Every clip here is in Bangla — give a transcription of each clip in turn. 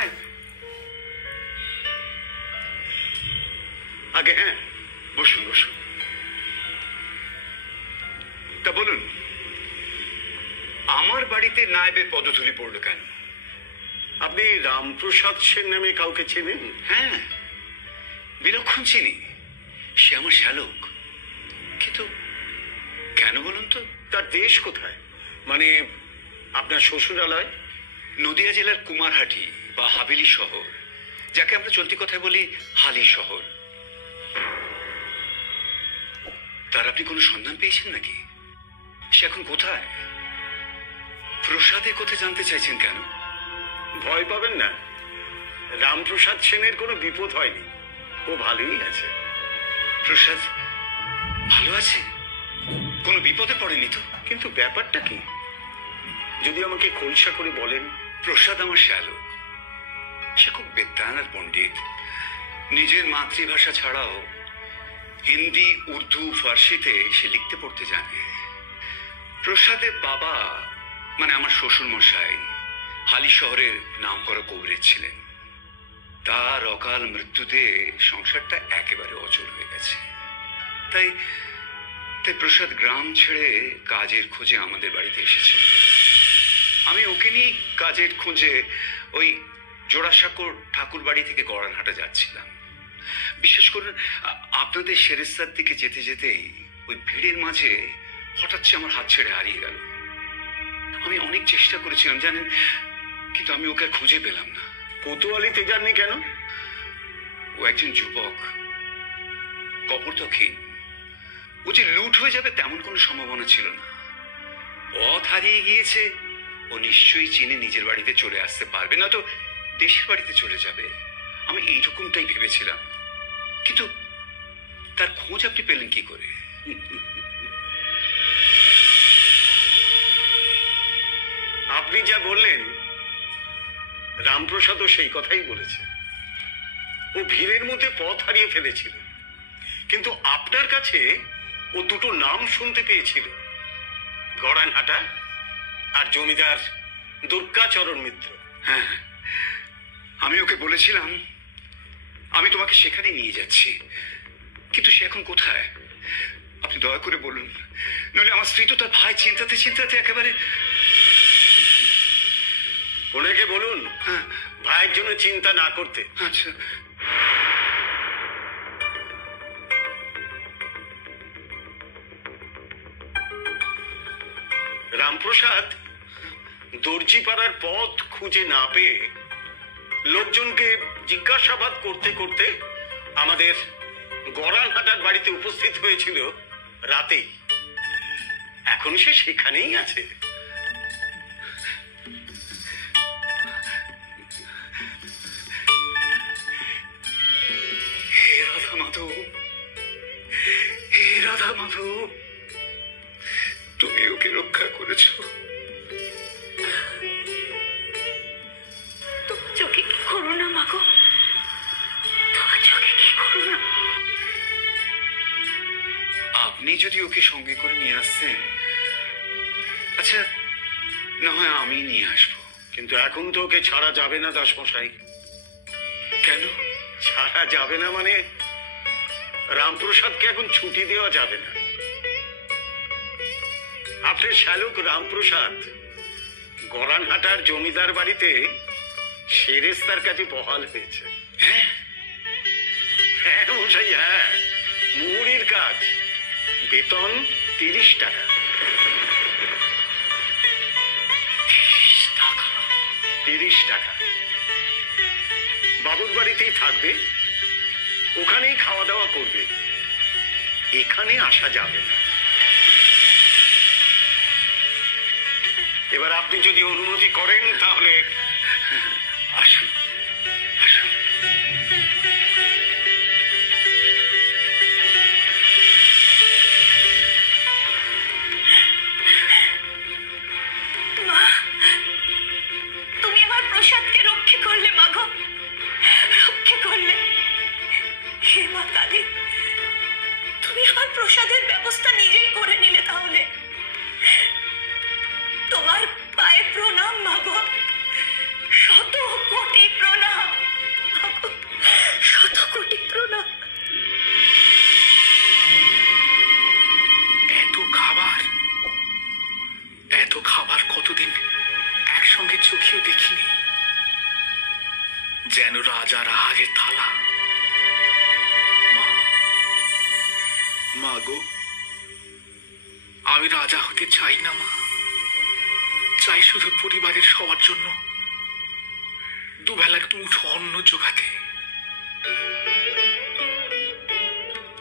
আয়। আগে হ্যাঁ, বসুন বসুন। তা বলুন, আমার বাড়িতে নায়েবের পদধূলি পড়ল কেন? আপনি রামপ্রসাদ সেন নামে কাউকে চেনেন? হ্যাঁ, বিলক্ষণ চিনি। সে আমার শ্যালক। কিন্তু কেন বলুন তো? তার দেশ কোথায়? মানে আপনার শ্বশুরালয়? নদিয়া জেলার কুমারহাটি বা হাভেলি শহর, যাকে আমরা চলতি কথায় বলি হালি শহর। তার আপনি কোনো সন্ধান পেয়েছেন নাকি? সে এখন কোথায়? প্রসাদের কথা জানতে চাইছেন কেন? ভয় পাবেন না, রামপ্রসাদ সেনের কোনো বিপদ হয়নি, ও ভালোই আছে। প্রসাদ ভালো আছে? কোনো বিপদে পড়েনি তো? কিন্তু ব্যাপারটা কি যদি আমাকে খোলসা করে বলেন? প্রসাদ আমার শ্যালক। সে খুব বিদ্বান আর পণ্ডিত। নিজের মাতৃভাষা ছাড়াও হিন্দি, উর্দু, ফার্সিতে সে লিখতে পড়তে জানে। প্রসাদের বাবা মানে আমার শ্বশুর মশাই হালি শহরের নামকরা কবিরাজ ছিলেন। তার অকাল মৃত্যুতে সংসারটা একেবারে অচল হয়ে গেছে। তাই প্রসাদ গ্রাম ছেড়ে কাজের খোঁজে আমাদের বাড়িতে এসেছে। আমি ওকে নিয়ে কাজের খোঁজে ওই জোড়াসাঁকোর ঠাকুর বাড়ি থেকে গড়ানহাটা যাচ্ছিলাম। বিশেষ করে আপনাদের সেরেস্তার দিকে যেতে যেতেই ওই ভিড়ের মাঝে হঠাৎ সে আমার হাত ছেড়ে হারিয়ে গেল। আমি অনেক চেষ্টা করেছিলাম জানেন, কিন্তু আমি ওকে খুঁজে পেলাম না। কোতোয়ালিতে যাননি কেন? ও একজন যুবক, কপর্দকহীন। ও যে লুট হয়ে যাবে তেমন কোনো সম্ভাবনা ছিল না। পথ হারিয়ে গিয়েছে, ও নিশ্চয়ই চিনে নিজের বাড়িতে চলে আসতে পারবে, না তো দেশের বাড়িতে চলে যাবে। আমি এইরকমটাই ভেবেছিলাম। কিন্তু তার খোঁজ আপনি পেলেন কি করে? আপনি যা বললেন রামপ্রসাদও সেই কথাই বলেছে। ও ভিড়ের মধ্যে পথ হারিয়ে ফেলেছিল, কিন্তু আপনার কাছে ও দুটো নাম শুনতে পেয়েছিল, গড়ানহাটা আর জমিদার দুর্গাচরণ মিত্র। হ্যাঁ, আমি ওকে বলেছিলাম আমি তোমাকে সেখানে নিয়ে যাচ্ছি, কিন্তু সে এখন কোথায় আপনি দয়া করে বলুন, নইলে আমার স্ত্রী তো তার ভাই চিন্তাতে চিন্তাতে একেবারে। ওনাকে বলুন হ্যাঁ, ভাইয়ের জন্য চিন্তা না করতে। আচ্ছা। রামপ্রসাদ দর্জিপাড়ার পথ খুঁজে না পেয়ে লোকজনকে জিজ্ঞাসাবাদ করতে করতে আমাদের গড়ানহাটার বাড়িতে উপস্থিত হয়েছিল রাতেই। এখন সে সেখানেই আছে। হে রাধা মাধব, হে রাধা মাধব, তুমি ওকে রক্ষা করেছো। তোমার চোখে কি করো না মাগো, তোমার চোখে কি করো না। আপনি যদি ওকে সঙ্গে করে নিয়ে আসতেন, আচ্ছা না হয় আমি নিয়ে আসবো। কিন্তু এখন তো ওকে ছাড়া যাবে না দাসমশাই। কেন ছাড়া যাবে না মানে রামপ্রসাদকে এখন ছুটি দেওয়া যাবে না। আপনার শ্যালক রামপ্রসাদ গড়ানহাটার জমিদার বাড়িতে সেরেস্তার কাছে বহাল হয়েছে। হ্যাঁ হ্যাঁ মশাই, হ্যাঁ, মুহুরির কাজ, বেতন 30 টাকা। 30 টাকা। বাবুর বাড়িতেই থাকবে, ওখানেই খাওয়া দাওয়া করবে, এখানে আসা যাবে না। এবার আপনি যদি অনুমতি করেন তাহলে আসুন আসুন। মা, তুমি আমার প্রসাদকে রক্ষে করলে মাগো, রক্ষে করলে। হে মা কালী, তুমি আমার প্রসাদের ব্যবস্থা নিজেই করে নিলে। তাহলে তোমার পায়ে প্রণাম মাগো, যেন রাজা রাহাজের থালা। মা, মা গো, আমি রাজা হতে চাই না মা, চাই শুধু পরিবারের সবার জন্য দুবেলার মুঠো অন্ন জোগাতে।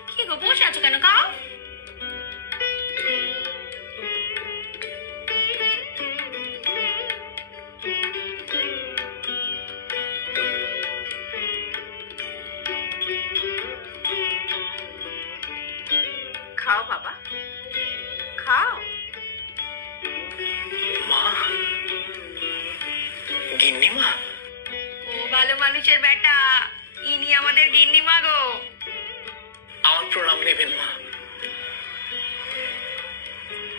কি গো, বসে আছো কেন? খাও। খাও বাবা, খাও। মা, গিন্নি মা। ও ভালো মানুষের বেটা, ইনি আমাদের গিন্নিমা গো। আমার প্রণাম নেবেন মা।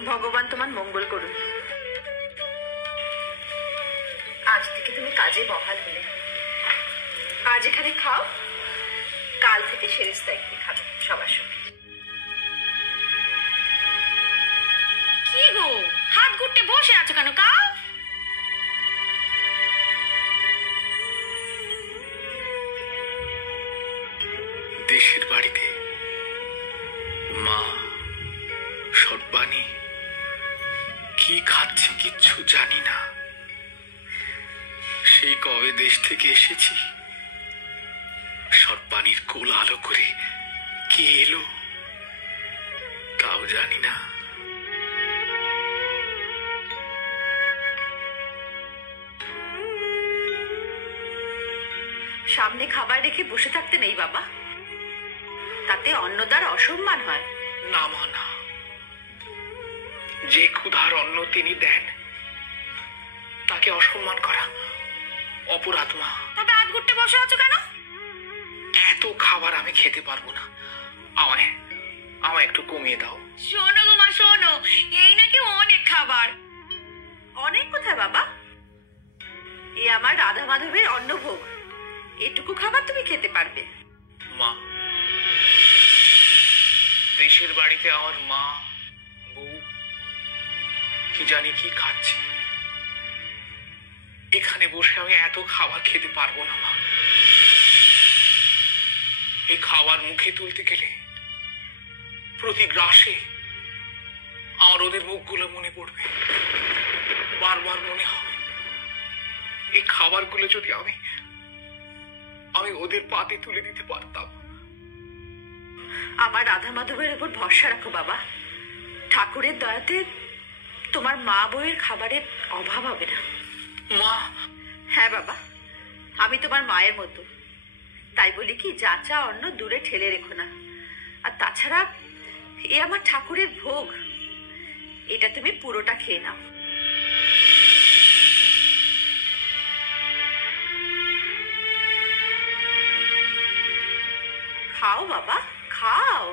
ভগবান তোমার মঙ্গল করুন। আজ থেকে তুমি কাজে বহাল হলে। আজ এখানে খাও, কাল থেকে সেরেস্তায় গিয়ে খাবে সবার সঙ্গে। কি গো, হাত গুটে বসে আছো কেন? খাও। দেশের বাড়িতে মা সর্বাণী কি খাচ্ছে কিচ্ছু জানি না। সেই কবে দেশ থেকে এসেছি, সর্বাণীর কোল আলো করে কে এলো তাও জানি না। সামনে খাবার রেখে বসে থাকতে নেই বাবা, তাতে অন্নদার অসম্মান হয়। না মা না, যে ক্ষুধার অন্ন তিনি দেন তাকে অসম্মান করা অপরাধ মা। তবে হাত গুটে বসে আছো কেন? এত খাবার আমি খেতে পারবো না, আমায় আমায় একটু কমিয়ে দাও। শোনো গো মা, শোনো, এই নাকি অনেক খাবার। অনেক কোথায় বাবা, এ আমার রাধা মাধবের অন্নভোগ, এটুকু খাবার তুমি খেতে পারবে? মা, দেশের বাড়িতে আমার মা বউ কি জানি কি খাচ্ছে, এখানে বসে আমি এত খাবার খেতে পারবো না মা। এই খাবার মুখে তুলতে গেলে প্রতি গ্রাসে আমার ওদের মুখগুলো মনে পড়বে, বারবার মনে হবে এই খাবারগুলো যদি আমি ওদের পাতে তুলে দিতে পারতাম। আমার রাধা মাধবের উপর ভরসা রাখো বাবা, ঠাকুরের দয়াতে তোমার মা বউয়ের খাবারের অভাব হবে না। মা। হ্যাঁ বাবা, আমি তোমার মায়ের মতো, তাই বলি কি যা চা অন্ন দূরে ঠেলে রেখো না। আর তাছাড়া এ আমার ঠাকুরের ভোগ, এটা তুমি পুরোটা খেয়ে নাও। খাও বাবা, খাও।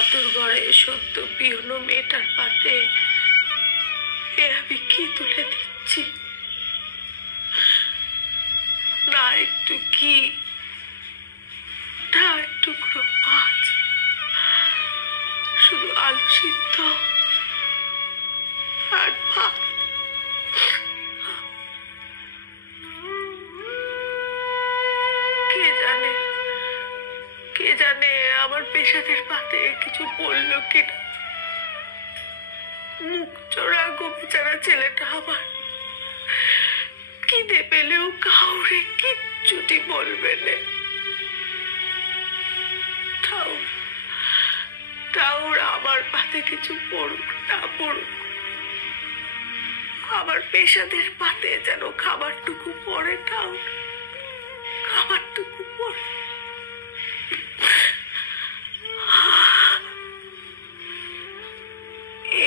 অতুর ঘরে সদ্য বিহনো মেয়েটার পাতে এ আমি কি তুলে দিচ্ছি? না একটু কি, না একটু মাছ, শুধু আলু সিদ্ধ আর ভাত। কে জানে আমার পেশাদের পাতে কিছু বললো কিনা। মুখ চোরা গোবেচারা ছেলেটা আমার খিদে পেলেও কাউরে কিচ্ছুটি বলবে না। ঠাউর আমার পাতে কিছু পড়ুক না পড়ুক, আমার পেশাদের পাতে যেন খাবারটুকু পড়ে, ঠাউর খাবারটুকু পড়ে।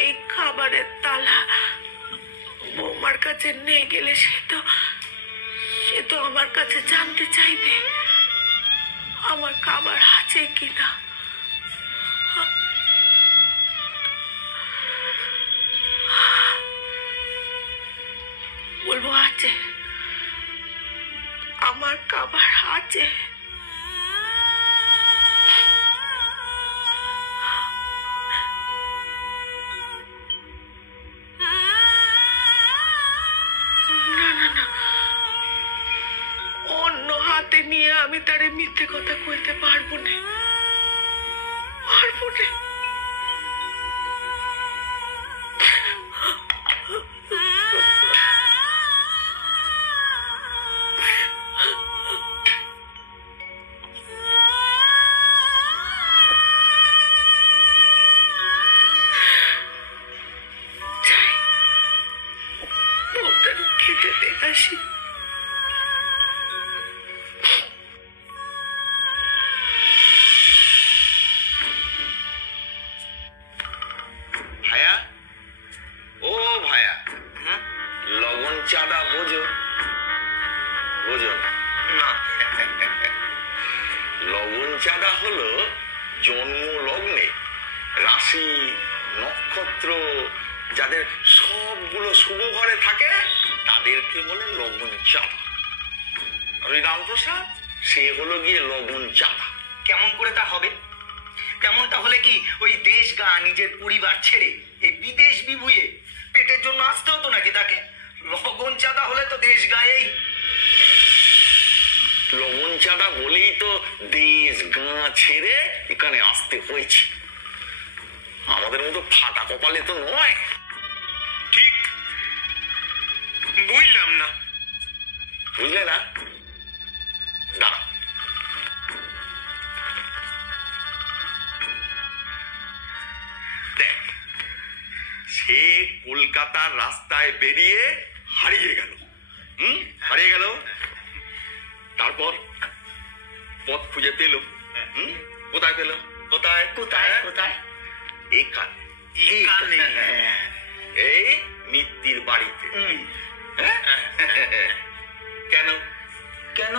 এই খাবারের তালা বৌমার কাছে নিয়ে গেলে সে তো তো আমার কাছে জানতে চাইবে আমার খাবার আছে কিনা। বলবো আছে, আমার খাবার আছে। না না না, অন্য হাতে নিয়ে আমি তারে মিথ্যে কথা কইতে পারবো না, পারবো না। খেতে আসি। ভায়া, ও ভায়া, লবণ চাঁদা বোঝো? বোঝো না? লবণ চাঁদা হলো জন্ম লগ্নে রাশি নক্ষত্র যাদের সবগুলো শুভ ঘরে থাকে তাদেরকে বলে লবণ চাঁদা। ওই রামপ্রসাদ সে হলো গিয়ে লবণ চাঁদা। কেমন করে তা হবে? তেমনটা হলে কি ওই দেশ গা নিজের পরিবার ছেড়ে এই বিদেশ বিভুঁয়ে পেটের জন্য আসতে হতো নাকি তাকে? লবণ চাঁদা হলে তো দেশ গায়েই। লবণ চাঁদা বলেই তো দেশ গা ছেড়ে এখানে আসতে হয়েছে। আমাদের মতো ফাটা কপালে তো নয়। ঠিক বুঝলাম না। বুঝলে না? দাঁড়া, দেখ, সে কলকাতার রাস্তায় বেরিয়ে হারিয়ে গেল। হারিয়ে গেল, তারপর পথ খুঁজে পেল। কোথায় পেল? কোথায় কোথায় কোথায়? এখানে, এইখানে, এই মিত্তির বাড়িতে। কেন? কেন?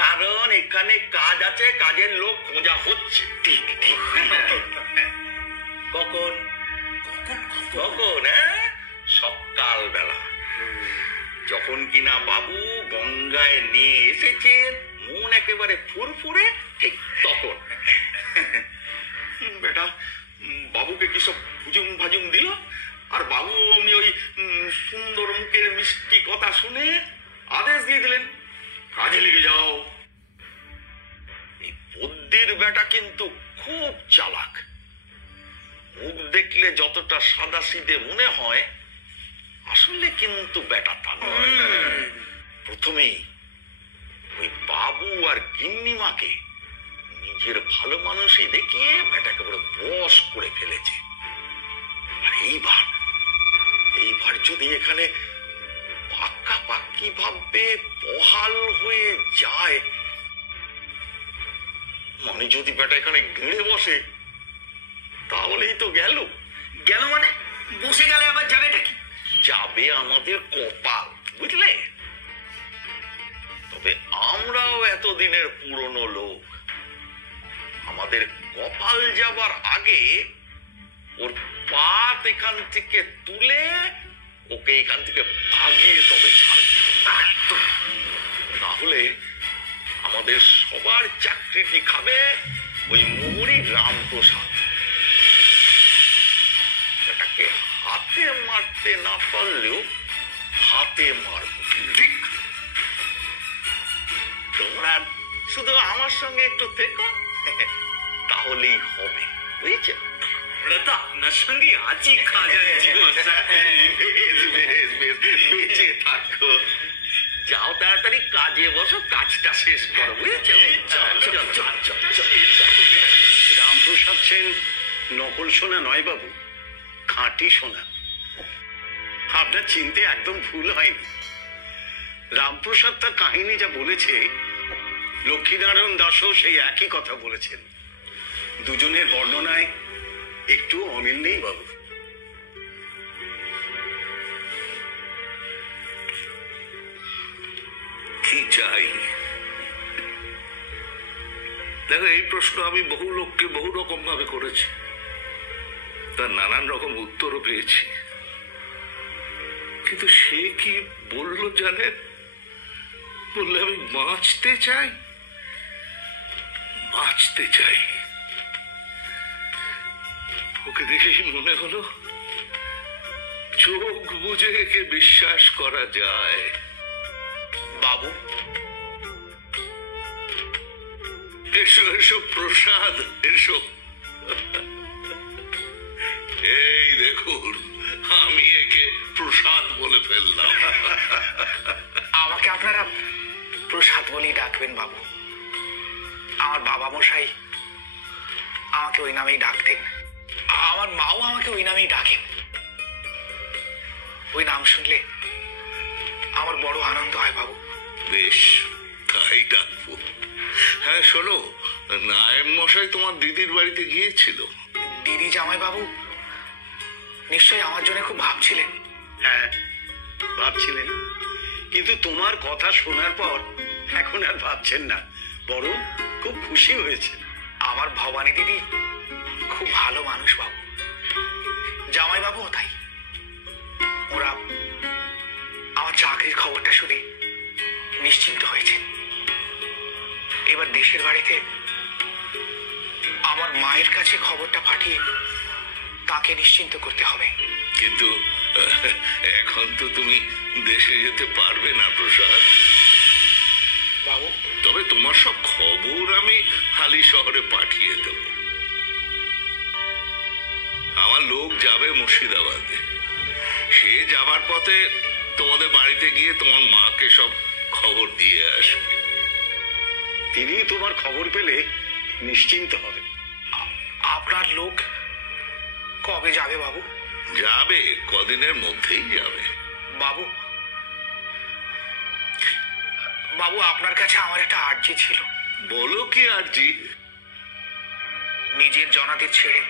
কারণ এখানে কাজ আছে, কাজের লোক খোঁজা হচ্ছে। ঠিক ঠিক। কখন? কখন? সকাল বেলা, যখন কিনা বাবু গঙ্গায় নিয়ে এসেছেন, মন একেবারে ফুরফুরে, ঠিক তখন। বেটা বাবুকে কি সব ভুজুম ভাজুম দিল, আর বাবু অমনি ওই সুন্দর মুখের মিষ্টি কথা শুনে আদেশ দিয়ে দিলেন, কাজে লেগে যাও। এই বুদ্ধির বেটা কিন্তু খুব চালাক। মুখ দেখলে যতটা সাদা সিধে মনে হয়, আসলে কিন্তু বেটা তা নয়। প্রথমেই ওই বাবু আর গিন্নিমাকে নিজের ভালো মানুষই দেখিয়ে বেটাকে বড় বশ করে ফেলেছে। আর এইবার যদি এখানে পাক্কাপাক্কি ভাবে বহাল হয়ে যায়, মানে যদি বেটা এখানে গেড়ে বসে, তাহলেই তো গেল। গেল মানে? বসে গেলে আবার যাবেটা কি? যাবে আমাদের কপাল, বুঝলে? তবে আমরাও এতদিনের পুরনো লোক, আমাদের কপাল যাবার আগে ওর পাত এখান থেকে তুলে ওকে এখান থেকে ভাগিয়ে তবে ছাড়বে। তাহলে আমাদের সবার চাকরিটি খাবে ওই মোহরি রামপ্রসাদ। এটাকে হাতে মারতে না পারলেও হাতে মারব। ঠিক। তোমরা শুধু আমার সঙ্গে একটু থেকো, তাহলেই হবে, বুঝেছ? আমরা তো আপনার সঙ্গে আছি খাজাঞ্চি মশাই। বেঁচে থাকো, যাও তাড়াতাড়ি কাজে বসো, কাজটা শেষ করো, বুঝেছ? রামপ্রসাদ সেন নকল সোনা নয় বাবু, খাঁটি সোনা। আপনার চিনতে একদম ভুল হয়নি। রামপ্রসাদ তার কাহিনী যা বলেছে, লক্ষ্মীনারায়ণ দাসও সেই একই কথা বলেছেন। দুজনের বর্ণনায় একটু অমিল নেই বাবু। চাই? দেখো, এই প্রশ্ন আমি বহু লোককে বহু রকম ভাবে করেছি, তার নানান রকম উত্তরও পেয়েছি, কিন্তু সে কি বলল জানেন? বললে আমি বাঁচতে চাই, বাঁচতে চাই। ওকে দেখেই মনে হলো চোখ বুঝে একে বিশ্বাস করা যায়। বাবু, এসো এসো প্রসাদ, এসো। এই দেখুন, আমি একে প্রসাদ বলে ফেললাম। আমাকে আপনারা প্রসাদ বলেই ডাকবেন বাবু। আমার বাবা মশাই আমাকে ওই নামেই ডাকতেন, আমার মাও আমাকে ওই নামেই ডাকেন। ওই নাম শুনলে আমার বড় আনন্দ হয় বাবু। বেশ, তাই ডাকবো। হ্যাঁ শোনো, নায়েব মশাই তোমার দিদির বাড়িতে গিয়েছিল। দিদি জামাই বাবু নিশ্চয়ই আমার জন্য খুব ভাবছিলেন। হ্যাঁ, ভাবছিলেন, কিন্তু তোমার কথা শোনার পর এখন আর ভাবছেন না, বরং খুব খুশি হয়েছে। আমার ভবানী দিদি খুব ভালো মানুষ বাবু, জামাই বাবুও তাই। ওরা আমার চাকরির খবরটা শুনে নিশ্চিন্ত হয়েছে। এবার দেশের বাড়িতে আমার মায়ের কাছে খবরটা পাঠিয়ে তাকে নিশ্চিন্ত করতে হবে। কিন্তু এখন তো তুমি দেশে যেতে পারবে না প্রসাদ বাবু। তবে তোমার সব খবর আমি হালি শহরে পাঠিয়ে দেব। আমার লোক যাবে মুর্শিদাবাদে, সে যাবার পথে তোমাদের বাড়িতে গিয়ে তোমার মাকে সব খবর দিয়ে আসবে। তিনি তোমার খবর পেলে নিশ্চিন্ত হবে। আপনার লোক কবে যাবে বাবু? যাবে, কদিনের মধ্যেই যাবে। বাবু, বাবু আপনার কাছে আমার একটা আর্জি ছিল। বলো কি আর্জি? নিজের জনাদের ছেড়ে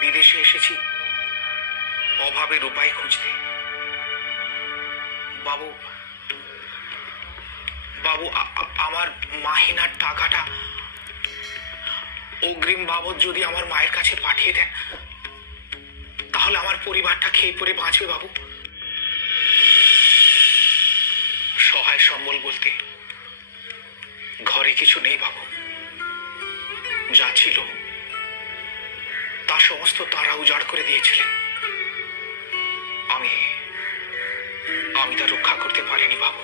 বিদেশে এসেছি অভাবের উপায় খুঁজতে। বাবু, বাবু আমার মাহিনার টাকাটা অগ্রিম বাবদ যদি আমার মায়ের কাছে পাঠিয়ে দেন, তাহলে আমার পরিবারটা খেয়ে পরে বাঁচবে বাবু। সহায় সম্বল বলতে ঘরে কিছু নেই বাবু, যা ছিল তা সমস্ত তারা উজাড় করে দিয়েছিলেন। আমি তা রক্ষা করতে পারিনি বাবু।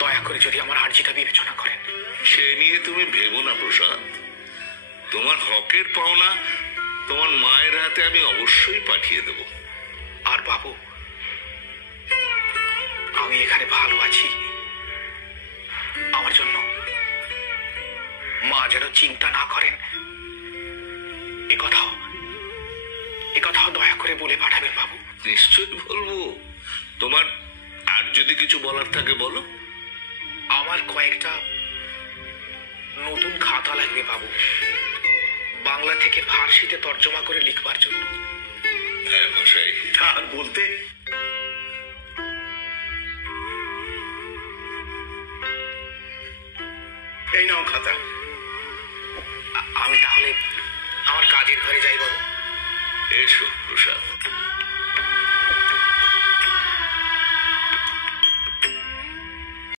দয়া করে যদি আমার আর্জিটা বিবেচনা করেন। সে নিয়ে তুমি ভেবো না প্রসাদ, তোমার হকের পাওনা তোমার মায়ের হাতে আমি অবশ্যই পাঠিয়ে দেব। আর বাবু, আমি এখানে ভালো আছি, আমার জন্য মা যেন চিন্তা না করেন, এ কথাও দয়া করে বলে পাঠাবেন বাবু। নিশ্চয়ই বলবো। তোমার আর যদি কিছু বলার থাকে বলো। আমার কয়েকটা নতুন খাতা লাগবে বাবু, বাংলা থেকে ফার্সিতে তর্জমা করে লিখবার জন্য। হ্যাঁ মশাই। আর বলতে এই নাও খাতা। আমি তাহলে আমার কাজের ঘরে যাই বাবু। এসো প্রসাদ।